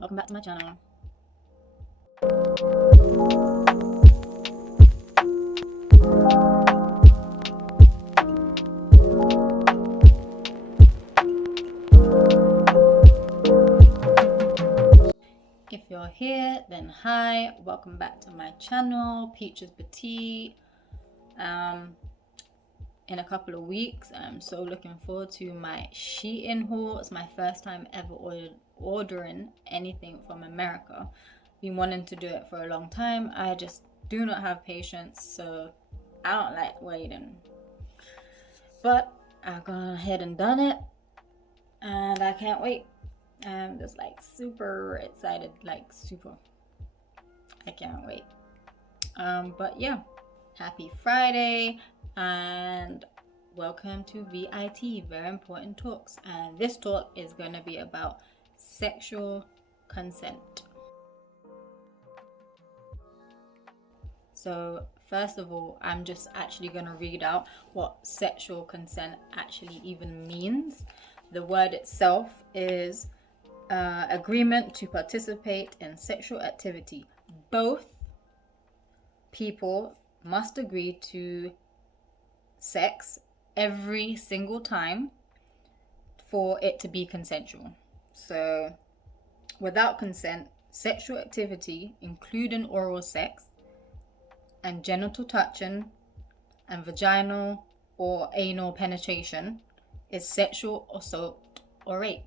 welcome back to my channel. If you're here, then hi, welcome back to my channel, Peaches Petite. In a couple of weeks, I'm so looking forward to my Shein haul. It's my first time ever ordering anything from America. Been wanting to do it for a long time. I just do not have patience, so I don't like waiting. But I've gone ahead and done it, and I can't wait. I'm just like super excited, like super. I can't wait. But yeah, happy Friday and welcome to V.I.T, Very Important Talks. And this talk is going to be about sexual consent. So first of all, I'm just actually going to read out what sexual consent actually even means. The word itself is agreement to participate in sexual activity. Both people must agree to sex every single time for it to be consensual. So without consent, sexual activity, including oral sex and genital touching and vaginal or anal penetration, is sexual assault or rape.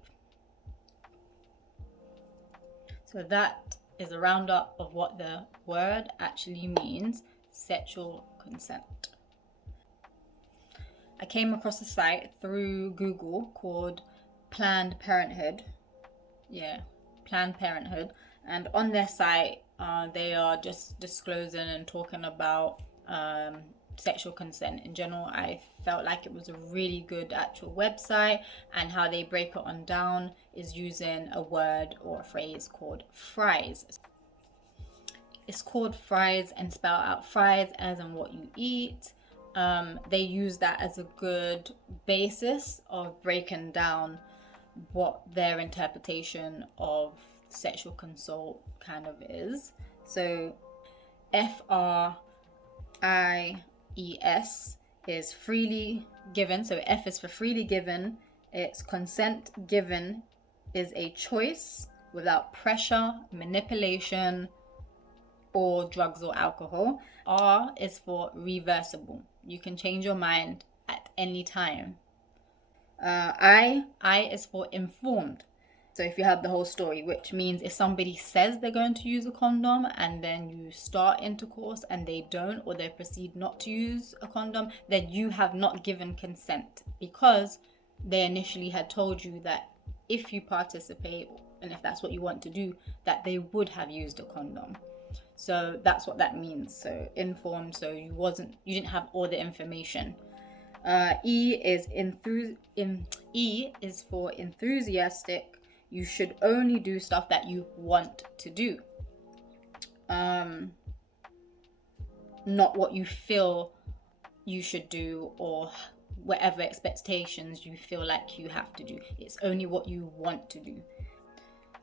So that is a roundup of what the word actually means, sexual consent. I came across a site through Google called Planned Parenthood. Yeah, Planned Parenthood. And on their site, they are just disclosing and talking about sexual consent in general. I felt like it was a really good actual website, and how they break it on down is using a word or a phrase called fries. It's called fries and spell out fries as in what you eat. They use that as a good basis of breaking down what their interpretation of sexual consent kind of is. So FRIES is freely given. So F is for freely given. It's consent given is a choice without pressure, manipulation, or drugs or alcohol. R is for reversible. You can change your mind at any time. I is for informed. So if you have the whole story, which means if somebody says they're going to use a condom and then you start intercourse and they don't, or they proceed not to use a condom, then you have not given consent, because they initially had told you that if you participate and if that's what you want to do, that they would have used a condom. So that's what that means. So informed, so you didn't have all the information. E is for enthusiastic. You should only do stuff that you want to do, not what you feel you should do or whatever expectations you feel like you have to do. It's only what you want to do.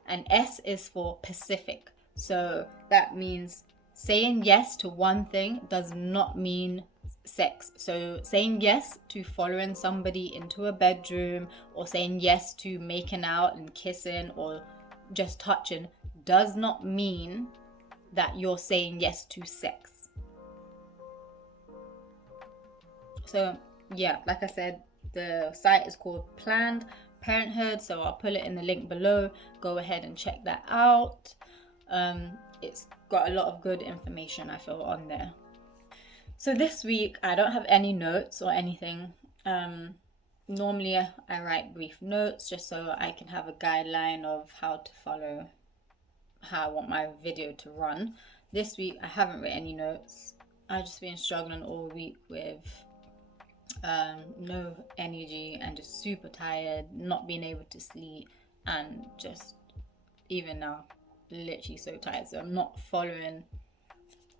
And S is for Pacific. So that means saying yes to one thing does not mean sex. So saying yes to following somebody into a bedroom, or saying yes to making out and kissing or just touching, does not mean that you're saying yes to sex. So yeah, like I said, the site is called Planned Parenthood, so I'll put it in the link below. Go ahead and check that out. It's got a lot of good information, I feel, on there. So this week I don't have any notes or anything. Normally I write brief notes just so I can have a guideline of how to follow, how I want my video to run. This week I haven't written any notes. I've just been struggling all week with no energy and just super tired, not being able to sleep, and just even now literally so tired. So I'm not following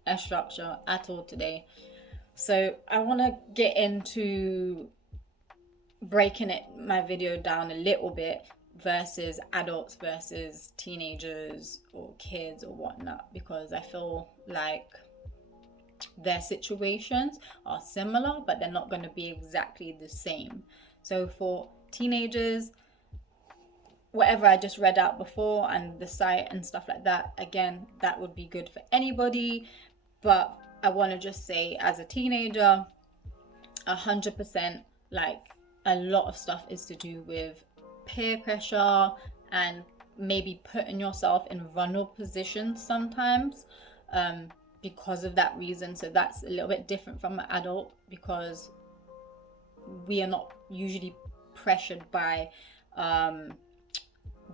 a structure at all today. So I want to get into breaking my video down a little bit versus adults versus teenagers or kids or whatnot, because I feel like their situations are similar, but they're not going to be exactly the same. So for teenagers, whatever I just read out before and the site and stuff like that, again, that would be good for anybody. But I want to just say, as a teenager, 100%, like, a lot of stuff is to do with peer pressure and maybe putting yourself in vulnerable positions sometimes, because of that reason. So that's a little bit different from an adult, because we are not usually pressured by the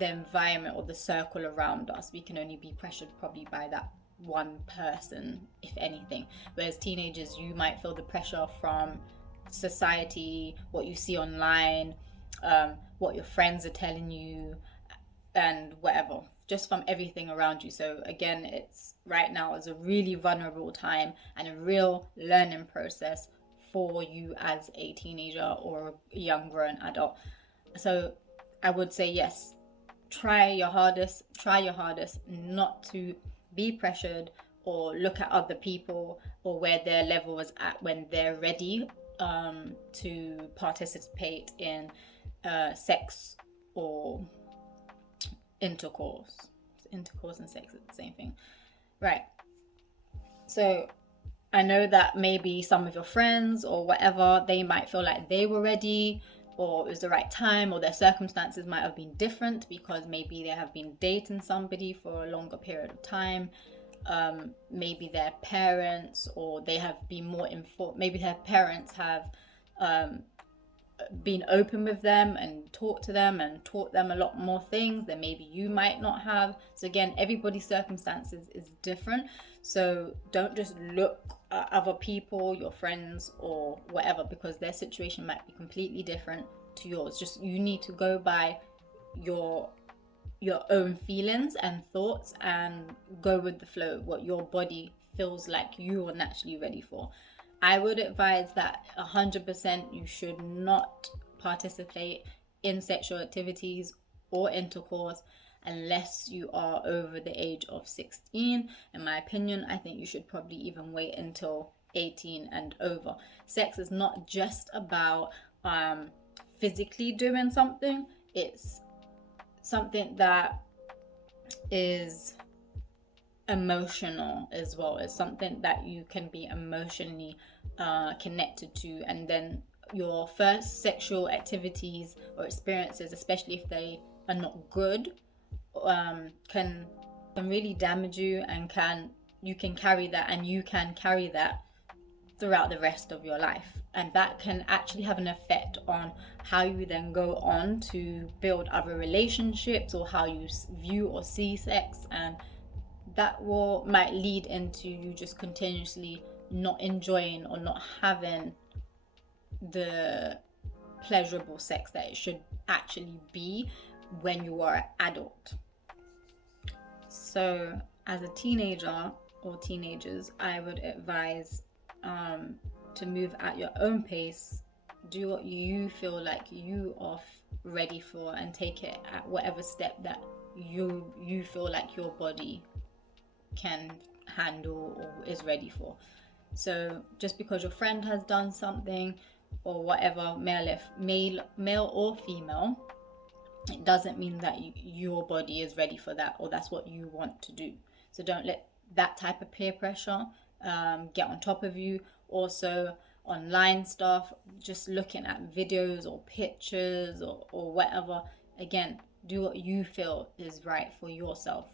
environment or the circle around us. We can only be pressured probably by that one person, if anything. Whereas teenagers, you might feel the pressure from society, what you see online, what your friends are telling you, and whatever, just from everything around you. So again, it's right now is a really vulnerable time and a real learning process for you as a teenager or a young grown adult. So I would say, yes, try your hardest not to be pressured or look at other people or where their level is at when they're ready to participate in sex or intercourse. Intercourse and sex is the same thing, right? So I know that maybe some of your friends or whatever, they might feel like they were ready, or it was the right time, or their circumstances might have been different because maybe they have been dating somebody for a longer period of time. Maybe their parents, or they have been more informed, maybe their parents have been open with them and talked to them and taught them a lot more things than maybe you might not have. So again, everybody's circumstances is different. So don't just look at other people, your friends or whatever, because their situation might be completely different to yours. Just you need to go by your own feelings and thoughts and go with the flow, what your body feels like you are naturally ready for. I would advise that 100% you should not participate in sexual activities or intercourse unless you are over the age of 16. In my opinion, I think you should probably even wait until 18 and over. Sex is not just about physically doing something. It's something that is emotional as well. It's something that you can be emotionally connected to, and then your first sexual activities or experiences, especially if they are not good, can really damage you, and you can carry that throughout the rest of your life, and that can actually have an effect on how you then go on to build other relationships or how you view or see sex, and that might lead into you just continuously not enjoying or not having the pleasurable sex that it should actually be when you are an adult. So as a teenager or teenagers, I would advise to move at your own pace. Do what you feel like you are ready for, and take it at whatever step that you feel like your body can handle or is ready for. So just because your friend has done something or whatever, male or female, it doesn't mean that your body is ready for that or that's what you want to do. So don't let that type of peer pressure get on top of you. Also, online stuff, just looking at videos or pictures or whatever, again, do what you feel is right for yourself.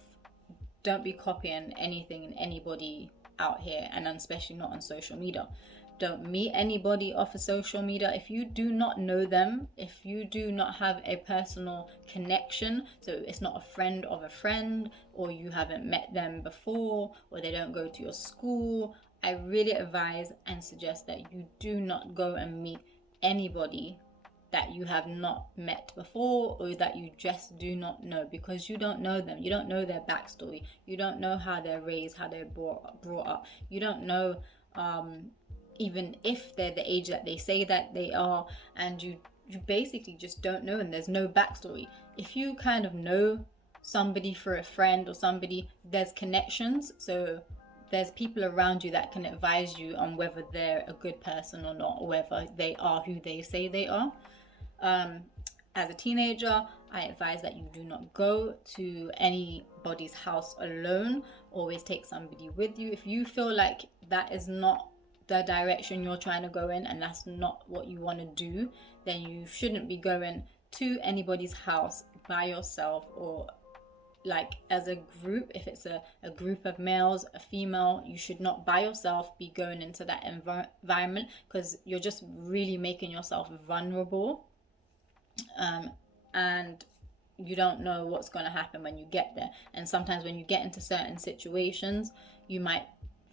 Don't be copying anything and anybody out here, and especially not on social media. Don't meet anybody off of social media if you do not know them, if you do not have a personal connection. So it's not a friend of a friend, or you haven't met them before, or they don't go to your school. I really advise and suggest that you do not go and meet anybody that you have not met before or that you just do not know, because you don't know them. You don't know their backstory. You don't know how they're raised, how they're brought up. You don't know even if they're the age that they say that they are, and you basically just don't know, and there's no backstory. if you kind of know somebody through a friend or somebody, there's connections. So there's people around you that can advise you on whether they're a good person or not, or whether they are who they say they are. As a teenager, I advise that you do not go to anybody's house alone. Always take somebody with you. If you feel like that is not the direction you're trying to go in and that's not what you want to do, then you shouldn't be going to anybody's house by yourself, or like as a group. If it's a group of males, a female, you should not by yourself be going into that environment, because you're just really making yourself vulnerable, and you don't know what's going to happen when you get there. And sometimes when you get into certain situations, you might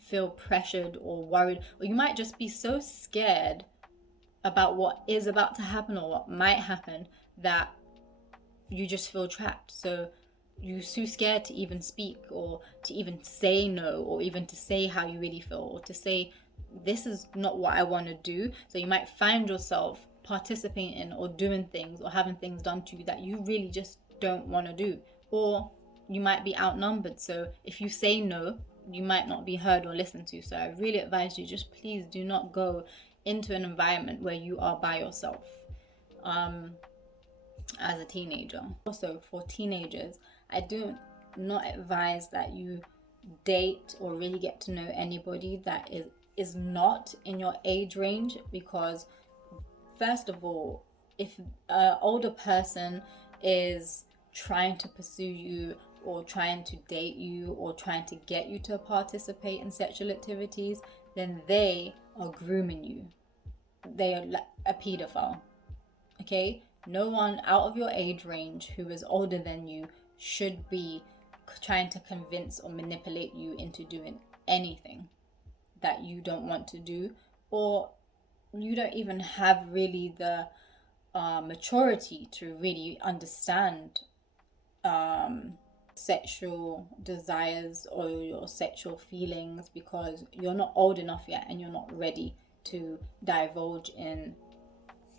feel pressured or worried, or you might just be so scared about what is about to happen or what might happen that you just feel trapped. So you're too scared to even speak, or to even say no, or even to say how you really feel, or to say this is not what I want to do. So you might find yourself participating or doing things or having things done to you that you really just don't want to do, or you might be outnumbered. So if you say no, you might not be heard or listened to. So I really advise you, just please do not go into an environment where you are by yourself as a teenager. Also, for teenagers, I do not advise that you date or really get to know anybody that is not in your age range, because first of all, if an older person is trying to pursue you or trying to date you or trying to get you to participate in sexual activities, then they are grooming you. They are a pedophile. Okay? No one out of your age range who is older than you should be trying to convince or manipulate you into doing anything that you don't want to do, or you don't even have really the maturity to really understand sexual desires or your sexual feelings, because you're not old enough yet and you're not ready to divulge in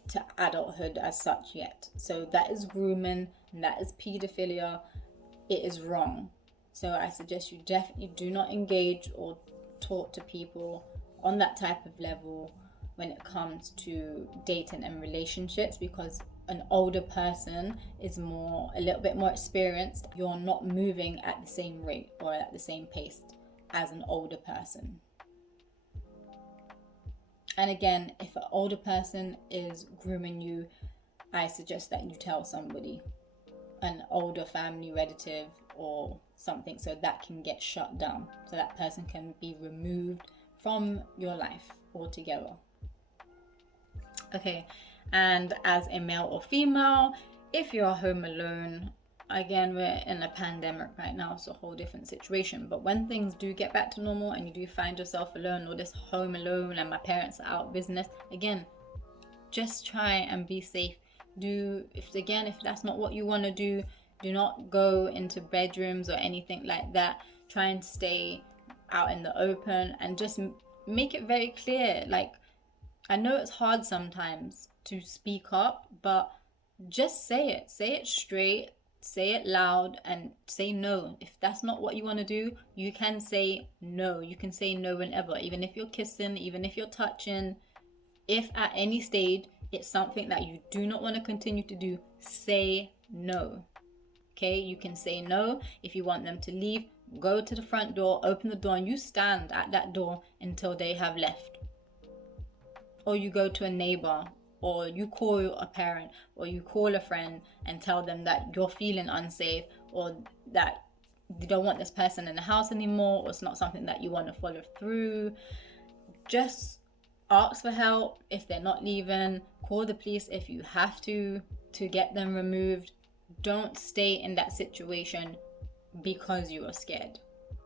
to adulthood as such yet. So that is grooming, and that is pedophilia. It is wrong. So I suggest you definitely do not engage or talk to people on that type of level when it comes to dating and relationships, because an older person is a little bit more experienced. You're not moving at the same rate or at the same pace as an older person. And again, if an older person is grooming you, I suggest that you tell somebody, an older family relative or something, so that can get shut down, so that person can be removed from your life altogether. Okay, and as a male or female, if you're home alone, again, we're in a pandemic right now, so a whole different situation. But when things do get back to normal and you do find yourself alone, or this home alone and my parents are out of business, again, just try and be safe. If that's not what you want to do not go into bedrooms or anything like that. Try and stay out in the open, and just make it very clear. Like, I know it's hard sometimes to speak up, but just say it straight, say it loud, and say no. If that's not what you want to do, you can say no. You can say no whenever, even if you're kissing, even if you're touching. If at any stage it's something that you do not want to continue to do, say no. Okay, you can say no. If you want them to leave, go to the front door, open the door, and you stand at that door until they have left. Or you go to a neighbor, or you call a parent, or you call a friend and tell them that you're feeling unsafe, or that you don't want this person in the house anymore, or it's not something that you want to follow through. Just ask for help. If they're not leaving, call the police if you have to get them removed. Don't stay in that situation because you are scared,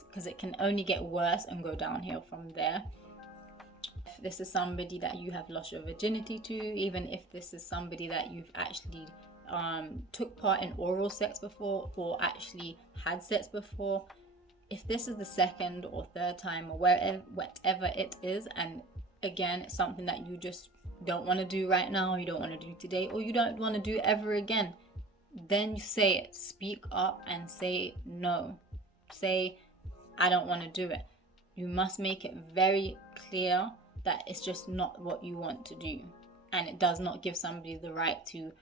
because it can only get worse and go downhill from there. If this is somebody that you have lost your virginity to, even if this is somebody that you've actually took part in oral sex before, or actually had sex before, if this is the second or third time or whatever it is, and again, it's something that you just don't want to do right now, you don't want to do today, or you don't want to do ever again, then you say it. Speak up and say no. Say, I don't want to do it. You must make it very clear that it's just not what you want to do. And it does not give somebody the right to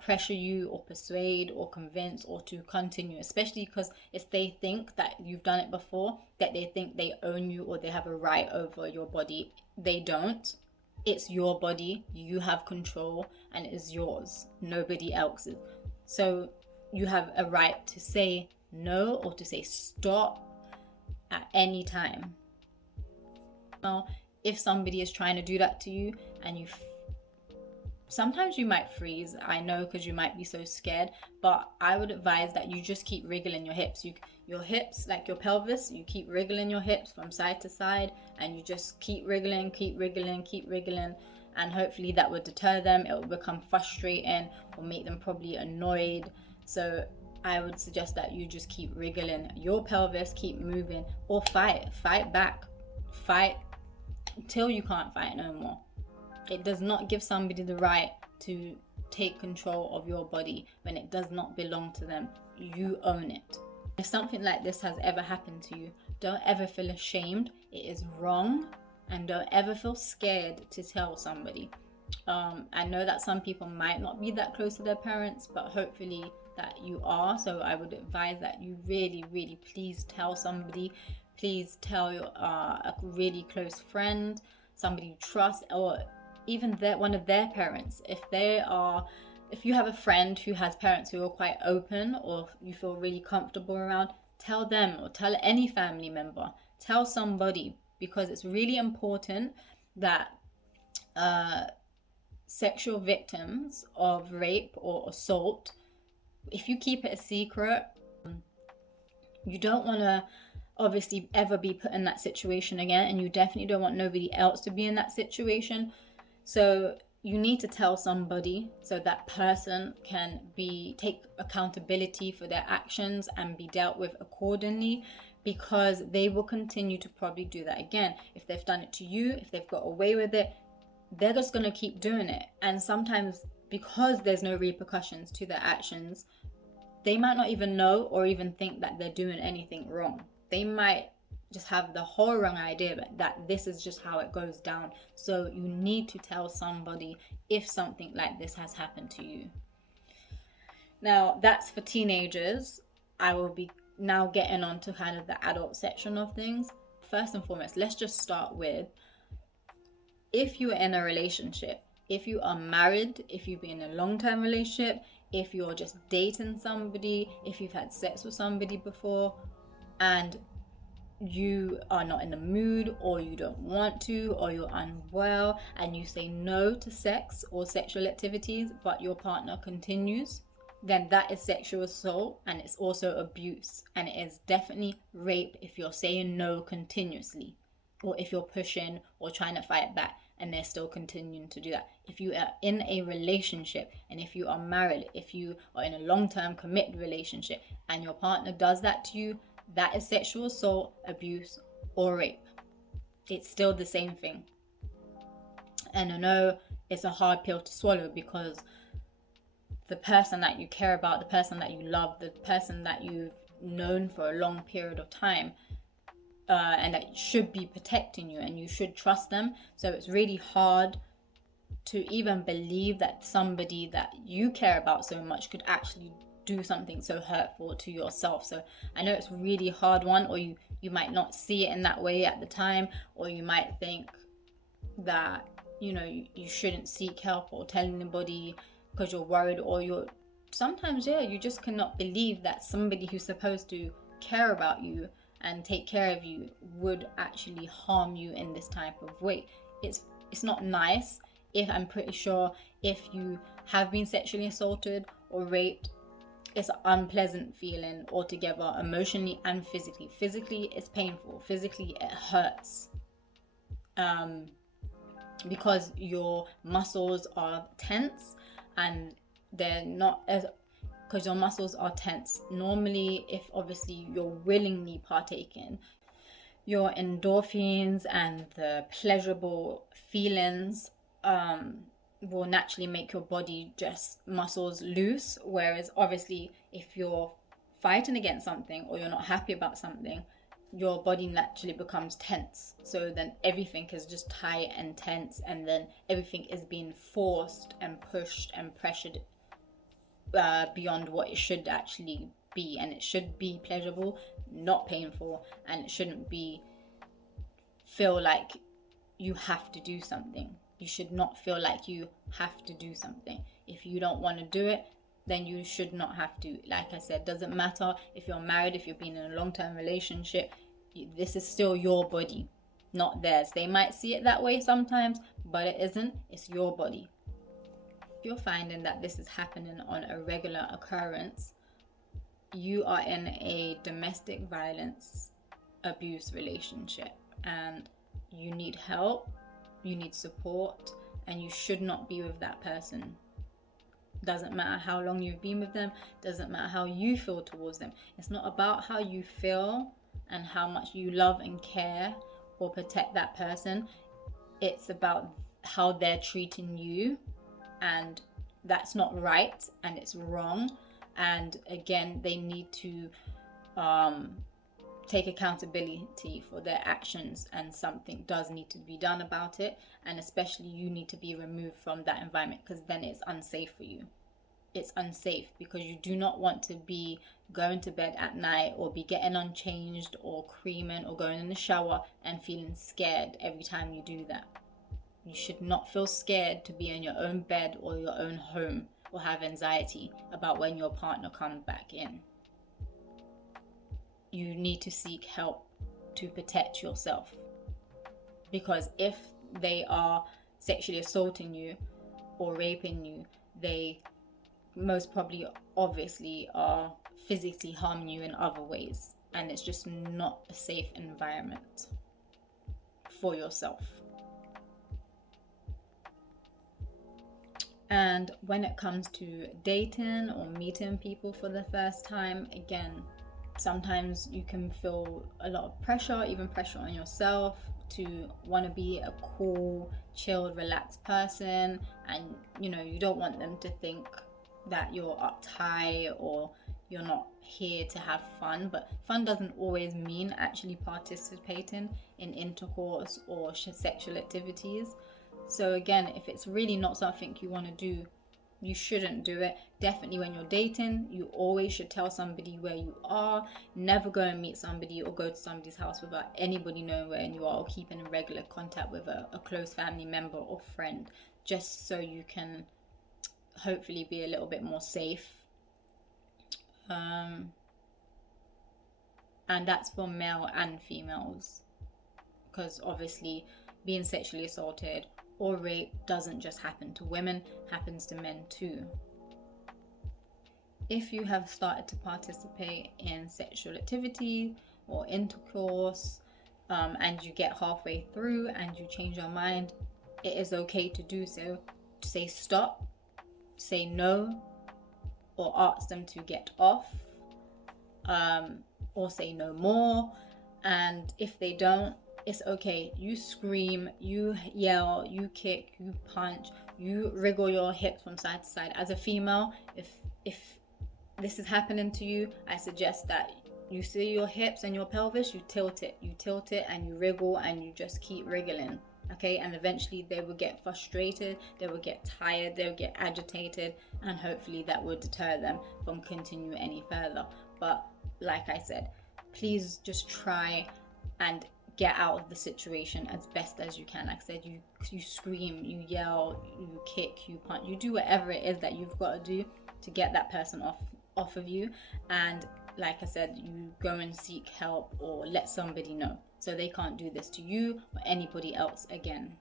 pressure you or persuade or convince or to continue, especially because if they think that you've done it before, that they think they own you or they have a right over your body. They don't. It's your body, you have control, and it is yours, nobody else's. So you have a right to say no or to say stop at any time. Now, if somebody is trying to do that to you and sometimes you might freeze, I know, because you might be so scared, but I would advise that you just keep wriggling your hips. Your hips, like your pelvis, you keep wriggling your hips from side to side, and you just keep wriggling, and hopefully that would deter them. It will become frustrating or make them probably annoyed. So I would suggest that you just keep wriggling your pelvis, keep moving, or fight back, fight till you can't fight no more. It does not give somebody the right to take control of your body when it does not belong to them. You own it. If something like this has ever happened to you, don't ever feel ashamed. It is wrong, and don't ever feel scared to tell somebody. I know that some people might not be that close to their parents, but hopefully that you are. So I would advise that you really, really please tell somebody. Please tell a really close friend, somebody you trust, or even one of their parents. If you have a friend who has parents who are quite open, or you feel really comfortable around, tell them, or tell any family member. Tell somebody, because it's really important that sexual victims of rape or assault, if you keep it a secret, you don't want to obviously ever be put in that situation again, and you definitely don't want nobody else to be in that situation. So you need to tell somebody so that person can take accountability for their actions and be dealt with accordingly, because they will continue to probably do that again. If they've done it to you, if they've got away with it, they're just going to keep doing it. And sometimes, because there's no repercussions to their actions, they might not even know or even think that they're doing anything wrong. They might just have the whole wrong idea that this is just how it goes down. So you need to tell somebody if something like this has happened to you. Now, that's for teenagers. I will be now getting on to kind of the adult section of things. First and foremost, let's just start with, if you're in a relationship, if you are married, if you've been in a long-term relationship, if you're just dating somebody, if you've had sex with somebody before, and you are not in the mood, or you don't want to, or you're unwell, and you say no to sex or sexual activities, but your partner continues, then that is sexual assault, and it's also abuse, and it is definitely rape if you're saying no continuously, or if you're pushing or trying to fight back and they're still continuing to do that. If you are in a relationship, and if you are married, if you are in a long-term committed relationship and your partner does that to you, that is sexual assault, abuse, or rape. It's still the same thing. And I know it's a hard pill to swallow, because the person that you care about, the person that you love, the person that you've known for a long period of time, and that should be protecting you, and you should trust them. So it's really hard to even believe that somebody that you care about so much could actually do something so hurtful to yourself. So I know it's a really hard one, or you might not see it in that way at the time, or you might think that you shouldn't seek help or tell anybody because you're worried, or sometimes you just cannot believe that somebody who's supposed to care about you and take care of you would actually harm you in this type of way. It's not nice. I'm pretty sure if you have been sexually assaulted or raped, it's an unpleasant feeling altogether, emotionally and physically. Physically, it's painful. Physically, it hurts. Because your muscles are tense, and they're not as, because your muscles are tense. Normally, if obviously you're willingly partaking, your endorphins and the pleasurable feelings will naturally make your body just muscles loose. Whereas obviously if you're fighting against something or you're not happy about something, your body naturally becomes tense. So then everything is just tight and tense, and then everything is being forced and pushed and pressured beyond what it should actually be. And it should be pleasurable, not painful, and it shouldn't be feel like you have to do something. You should not feel like you have to do something. If you don't want to do it, then you should not have to. Like I said, doesn't matter if you're married, if you've been in a long-term relationship, this is still your body, not theirs. They might see it that way sometimes, but it isn't. It's your body. If you're finding that this is happening on a regular occurrence, you are in a domestic violence abuse relationship, and you need help, you need support, and you should not be with that person. Doesn't matter how long you've been with them, doesn't matter how you feel towards them. It's not about how you feel and how much you love and care or protect that person. It's about how they're treating you, and that's not right and it's wrong. And again, they need to take accountability for their actions, and something does need to be done about it. And especially you need to be removed from that environment, because then it's unsafe for you. It's unsafe because you do not want to be going to bed at night or be getting unchanged or creaming or going in the shower and feeling scared every time you do that. You should not feel scared to be in your own bed or your own home or have anxiety about when your partner comes back in. You need to seek help to protect yourself, because if they are sexually assaulting you or raping you, they most probably obviously are physically harming you in other ways, and it's just not a safe environment for yourself. And when it comes to dating or meeting people for the first time, again, sometimes you can feel a lot of pressure, even pressure on yourself, to want to be a cool, chilled, relaxed person. And you don't want them to think that you're uptight or you're not here to have fun. But fun doesn't always mean actually participating in intercourse or sexual activities. So again, if it's really not something you want to do, you shouldn't do it. Definitely when you're dating, you always should tell somebody where you are. Never go and meet somebody or go to somebody's house without anybody knowing where you are, or keeping in regular contact with a close family member or friend, just so you can hopefully be a little bit more safe. And that's for male and females, because obviously being sexually assaulted or rape doesn't just happen to women, happens to men too. If you have started to participate in sexual activity or intercourse, and you get halfway through and you change your mind, it is okay to do so. To say stop, say no, or ask them to get off, or say no more. And if they don't, it's okay. You scream, you yell, you kick, you punch, you wriggle your hips from side to side. As a female, if this is happening to you, I suggest that you see your hips and your pelvis, you tilt it and you wriggle, and you just keep wriggling. Okay, and eventually they will get frustrated, they will get tired, they will get agitated, and hopefully that will deter them from continuing any further. But like I said, please just try and get out of the situation as best as you can. Like I said, you scream, you yell, you kick, you punch, you do whatever it is that you've got to do to get that person off of you. And like I said, you go and seek help or let somebody know, so they can't do this to you or anybody else again.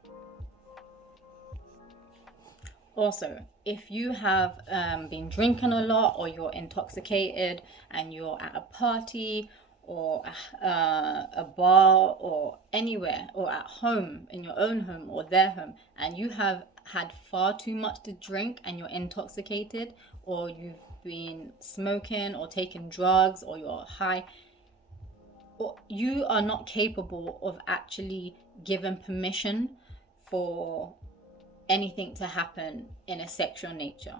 Also, if you have been drinking a lot, or you're intoxicated and you're at a party or a bar or anywhere, or at home, in your own home or their home, and you have had far too much to drink and you're intoxicated, or you've been smoking or taking drugs, or you're high, or you are not capable of actually giving permission for anything to happen in a sexual nature.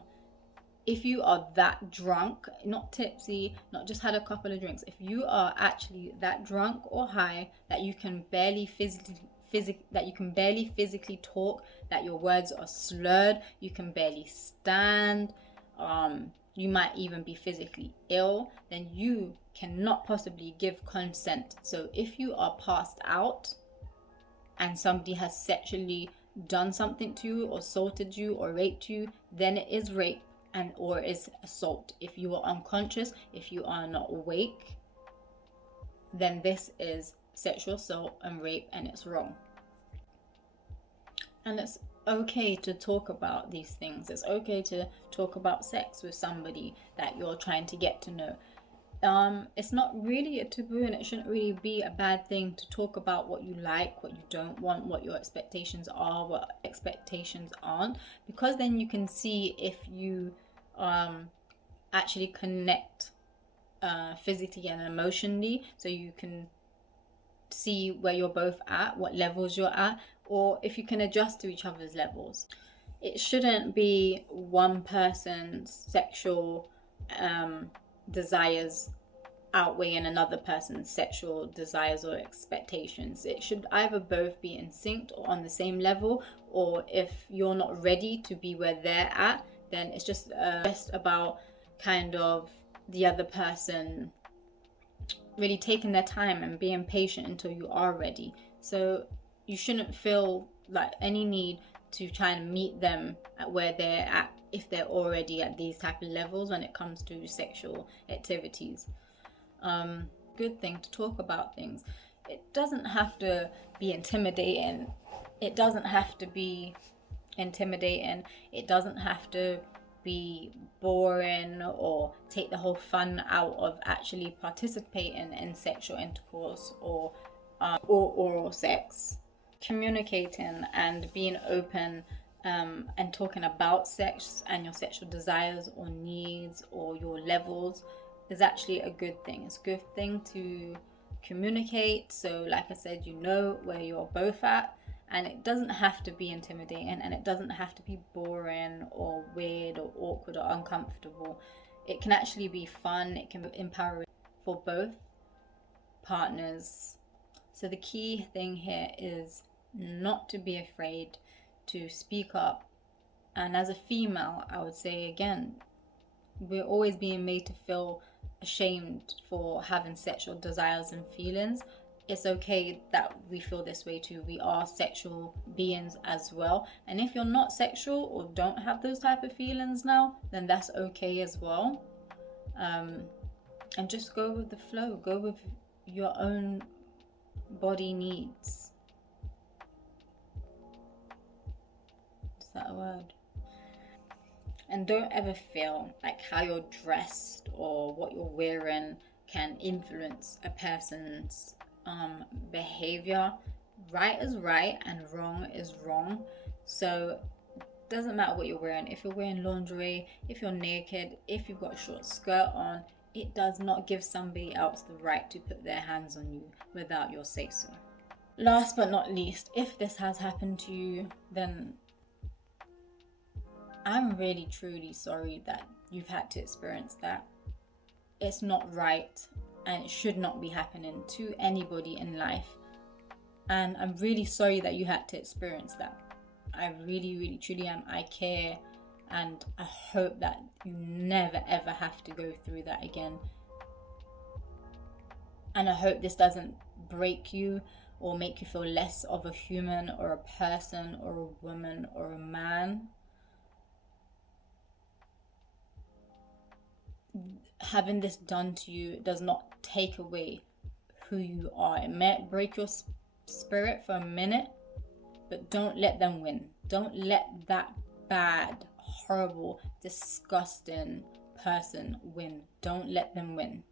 If you are that drunk, not tipsy, not just had a couple of drinks, if you are actually that drunk or high that you can barely physically talk, that your words are slurred, you can barely stand, you might even be physically ill, then you cannot possibly give consent. So if you are passed out and somebody has sexually done something to you, or assaulted you, or raped you, then it is rape and or is assault. If you are unconscious, if you are not awake, then this is sexual assault and rape, and it's wrong. And it's okay to talk about these things. It's okay to talk about sex with somebody that you're trying to get to know. It's not really a taboo, and it shouldn't really be a bad thing to talk about what you like, what you don't want, what your expectations are, what expectations aren't, because then you can see if you actually connect physically and emotionally, so you can see where you're both at, what levels you're at, or if you can adjust to each other's levels. It shouldn't be one person's sexual desires outweighing another person's sexual desires or expectations. It should either both be in sync or on the same level, or if you're not ready to be where they're at, then it's just about kind of the other person really taking their time and being patient until you are ready. So you shouldn't feel like any need to try and meet them at where they're at if they're already at these type of levels when it comes to sexual activities. Good thing to talk about things. It doesn't have to be intimidating. It doesn't have to be be boring or take the whole fun out of actually participating in sexual intercourse or oral sex. Communicating and being open and talking about sex and your sexual desires or needs or your levels is actually a good thing. It's a good thing to communicate, so like I said, you know where you're both at, and it doesn't have to be intimidating, and it doesn't have to be boring or weird or awkward or uncomfortable. It can actually be fun. It can be empowering for both partners. So the key thing here is not to be afraid to speak up. And as a female, I would say again, we're always being made to feel ashamed for having sexual desires and feelings. It's okay that we feel this way too. We are sexual beings as well. And if you're not sexual or don't have those type of feelings now, then that's okay as well. And just go with the flow. Go with your own body needs. Is that a word? And don't ever feel like how you're dressed or what you're wearing can influence a person's behavior. Right is right and wrong is wrong. So it doesn't matter what you're wearing. If you're wearing lingerie, if you're naked, if you've got a short skirt on, it does not give somebody else the right to put their hands on you without your say so. Last but not least, if this has happened to you, then I'm really truly sorry that you've had to experience that. It's not right and it should not be happening to anybody in life. And I'm really sorry that you had to experience that. I really, really, truly am. I care, and I hope that you never, ever have to go through that again. And I hope this doesn't break you or make you feel less of a human or a person or a woman or a man. Having this done to you does not take away who you are. It might break your spirit for a minute, but don't let them win. Don't let that bad, horrible, disgusting person win. Don't let them win.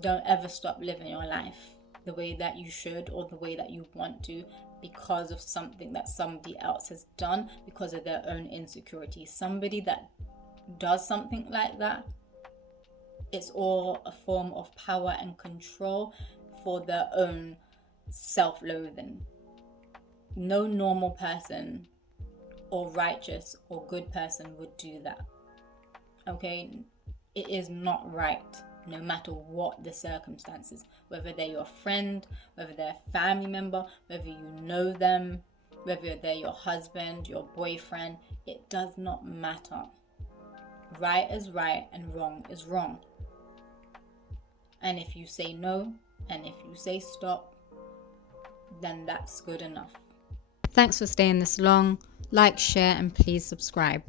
Don't ever stop living your life the way that you should or the way that you want to because of something that somebody else has done, because of their own insecurity. Somebody that does something like that, it's all a form of power and control for their own self-loathing. No normal person or righteous or good person would do that. Okay? It is not right, no matter what the circumstances, whether they're your friend, whether they're a family member, whether you know them, whether they're your husband, your boyfriend. It does not matter. Right is right and wrong is wrong. And if you say no, and if you say stop, then that's good enough. Thanks for staying this long. Like, share, and please subscribe.